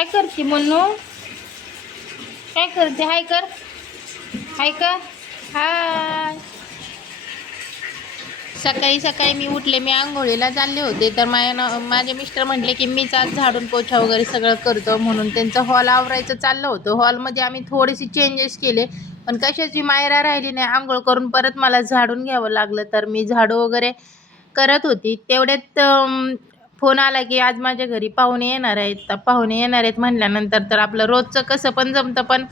काय करते म्हणू? काय करते? हाय कर. हाय का? हाय. सकाळी सकाळी मी उठले, मी आंघोळीला चालले होते, तर माझे मिस्टर म्हटले की मीच आज झाडून पोछा वगैरे सगळं करतो, म्हणून त्यांचं हॉल आवरायचं चाललं होतं. हॉलमध्ये आम्ही थोडेसे चेंजेस केले, पण कशाची मायरा राहिली नाही. आंघोळ करून परत मला झाडून घ्यावं लागलं, तर मी झाडू वगैरे करत होती. तेवढ्यात फोन आला की आज माझ्या घरी पाहुणे येणार आहेत. तर पाहुणे येणार आहेत म्हणल्यानंतर तर आपलं रोजचं कसं पण जमतं, पण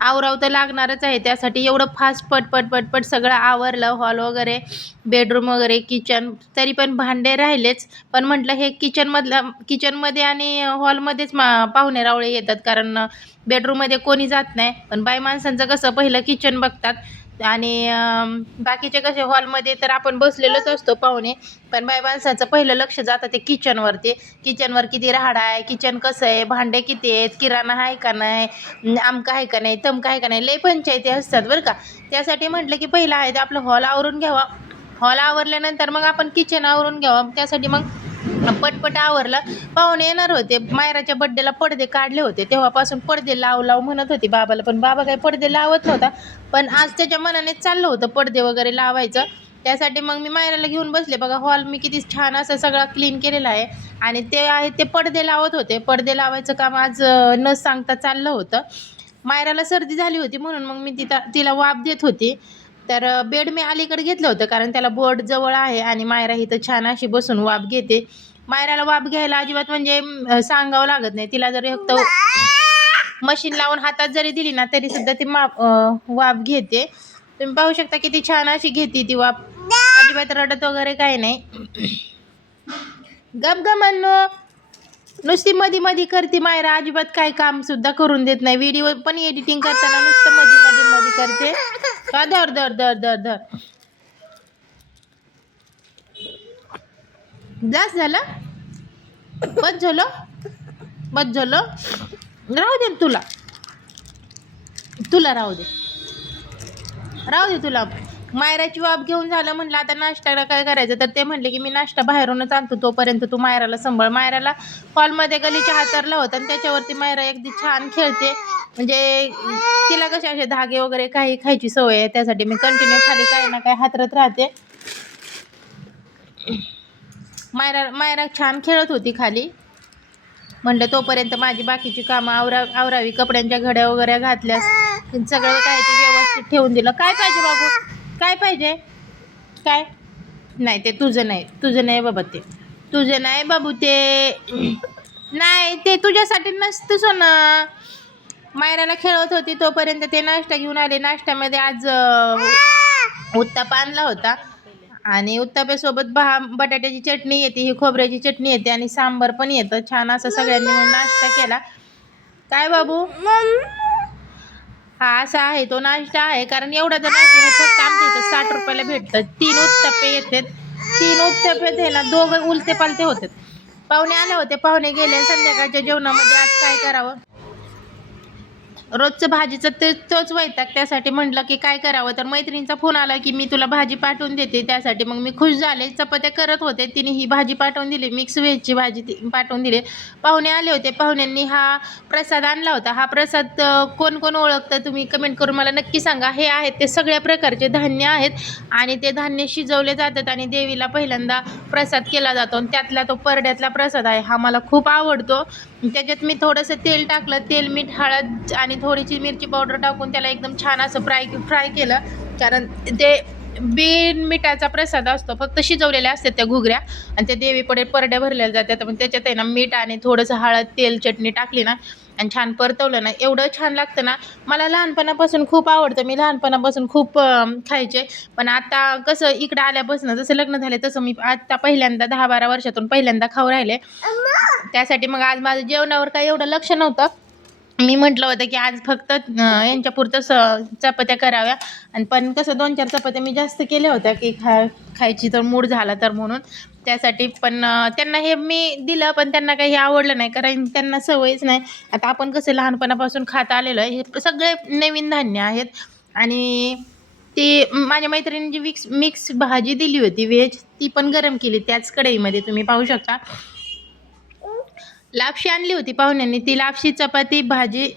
आवराव तर लागणारच आहे. त्यासाठी एवढं फास्ट पटपट पटपट सगळं आवरलं. हॉल वगैरे, बेडरूम वगैरे, किचन, तरी पण भांडे राहिलेच. पण म्हटलं हे किचनमध्ये आणि हॉलमध्येच पाहुणे रावळे येतात, कारण बेडरूममध्ये कोणी जात नाही. पण बाई माणसांचं कसं पहिलं किचन बघतात आणि बाकीचे कसे हॉलमध्ये तर आपण बसलेलोच असतो पाहुणे, पण बाई माणसाचं पहिलं लक्ष जातं ते किचनवरती. किचनवर किती राहाडा आहे, किचन कसं आहे, भांडे किती आहेत, किराणा आहे का नाही, आमका आहे का नाही, तमका आहे का नाही, लय पंचायती असतात बरं का. त्यासाठी म्हटलं की पहिलं आहे ते आपलं हॉल आवरून घ्यावा. हॉल आवरल्यानंतर मग आपण किचन आवरून घ्यावं. त्यासाठी मग पटपट आवरलं. पाहुणे येणार होते. मायराच्या बड्डेला पडदे काढले होते, तेव्हापासून पडदे लाव म्हणत होती बाबाला, पण बाबा काही पडदे लावत नव्हता. पण आज त्याच्या मनाने चाललं होतं पडदे वगैरे लावायचं. त्यासाठी मग मी मायराला घेऊन बसले. बघा हॉल मी किती छान असं सगळा क्लीन केलेला आहे, आणि ते आहे ते पडदे लावत होते. पडदे लावायचं काम आज न सांगता चाललं होतं. मायराला सर्दी झाली होती, म्हणून मग मी तिला वाफ देत होती. तर बेड मी अलीकडे घेतलं होतं, कारण त्याला बोर्ड जवळ आहे आणि मायरा इथं छान अशी बसून वाफ घेते. मायराला वाफ घ्यायला अजिबात म्हणजे सांगावं लागत नाही. तिला जरी फक्त मशीन लावून हातात जरी दिली ना, तरी सुद्धा ती वाफ घेते. तुम्ही पाहू शकता किती छान अशी घेते ती वाफ. अजिबात रडत वगैरे काही नाही. गप ग म्हणू, नुसती मधी मधी करते मायरा, अजिबात काय काम सुद्धा करून देत नाही. व्हिडिओ पण एडिटिंग करताना नुसतं मधी मधी मधी करते. का धर धर धर धर धर. जास्त झालं, बस झालं, बस झालं. राहू दे तुला, तुला राहू दे, राहू दे तुला. मायराची वाफ घेऊन झालं. म्हटलं आता नाश्त्याला काय करायचं, तर ते म्हटले की मी नाश्ता बाहेरूनच आणतो, तोपर्यंत तू मायराला सांभाळ. मायराला हॉलमध्ये गलीच्या हातरला होता, आणि त्याच्यावरती मायरा अगदी छान खेळते. म्हणजे तिला कसे असे धागे वगैरे काही खायची सवय आहे, त्यासाठी मी कंटिन्यू खाली काही ना काही हातरत राहते. मायरा छान खेळत होती खाली. म्हणलं तोपर्यंत माझी बाकीची कामं आवरावी. कपड्यांच्या घड्या वगैरे घातल्यास सगळं काय ते व्यवस्थित ठेवून दिलं. काय पाहिजे बाबू, काय पाहिजे, काय नाही, ते तुझं नाही, तुझं नाही बाबा, ते तुझं नाही बाबू, ते नाही, ते तुझ्यासाठी नसतं सोनं. मायराला खेळत होती तोपर्यंत ते नाश्ता घेऊन आले. नाश्त्यामध्ये आज उत्तप्पा आणला होता, आणि उत्तप्प्यासोबत बटाट्याची चटणी येते, ही खोबऱ्याची चटणी येते, आणि सांबार पण येतं. छान असं सगळ्यांनी मिळून नाश्ता केला. काय बाबू, हा असा आहे तो नाश्ता आहे. कारण एवढा जर नाश्ता हे फक्त आमच्या इथं 60 रुपयाला भेटतं. 3 उत्तप्पे येतात. 3 उत्तप्पे आहे ना, 2 उलते पालते होतात. पाहुणे आले होते, पाहुणे गेले. संध्याकाळच्या जेवणामध्ये आज काय करावं, रोजचं भाजीचं तोच वैताग. त्यासाठी म्हटलं की काय करावं, तर मैत्रिणीचा फोन आला की मी तुला भाजी पाठवून देते. त्यासाठी मग मी खुश झाले. चपात्या करत होते, तिने ही भाजी पाठवून दिली, मिक्स व्हेजची भाजी पाठवून दिली. पाहुणे आले होते, पाहुण्यांनी हा प्रसाद आणला होता. हा प्रसाद कोण कोण ओळखतं तुम्ही कमेंट करून मला नक्की सांगा. हे आहेत ते सगळ्या प्रकारचे धान्य आहेत, आणि ते धान्य शिजवले जातात आणि देवीला पहिल्यांदा प्रसाद केला जातो. आणि त्यातला तो परड्यातला प्रसाद आहे, हा मला खूप आवडतो. त्याच्यात मी थोडंसं तेल टाकलं, तेल, मीठ, हळद आणि थोडीशी मिरची पावडर टाकून त्याला एकदम छान असं फ्राय केलं. कारण ते बिन मिठाचा प्रसाद असतो, फक्त शिजवलेल्या असतात त्या घुगऱ्या, आणि त्या देवीपुढे परड्या भरलेल्या जातात. पण त्याच्यात आहे ना मीठ आणि थोडंसं हळद, तेल, चटणी टाकली ना, आणि छान परतवलं ना, एवढं छान लागतं ना. मला लहानपणापासून खूप आवडतं, मी लहानपणापासून खूप खायचे. पण आता कसं इकडं आल्यापासून, जसं लग्न झाले तसं मी आता पहिल्यांदा 10-12 वर्षातून पहिल्यांदा खाऊ राहिले. त्यासाठी मग आज माझं जेवणावर काही एवढं लक्ष नव्हतं. मी म्हटलं होतं की आज फक्त यांच्यापुरतं चपात्या कराव्या, आणि पण कसं 2-4 चपात्या मी जास्त केल्या होत्या की खायची तर मूड झाला तर म्हणून. त्यासाठी पण त्यांना हे मी दिलं, पण त्यांना काही आवडलं नाही, कारण त्यांना सवयच नाही. आता आपण कसं लहानपणापासून खात आलेलो आहे, हे सगळे नवीन धान्य आहेत. आणि ती माझ्या मैत्रिणीने जी मिक्स भाजी दिली होती व्हेज, ती पण गरम केली त्याच कढईमध्ये, तुम्ही पाहू शकता. लापशी आणली होती पाहुण्यांनी, ती लापशी चपाती भाजी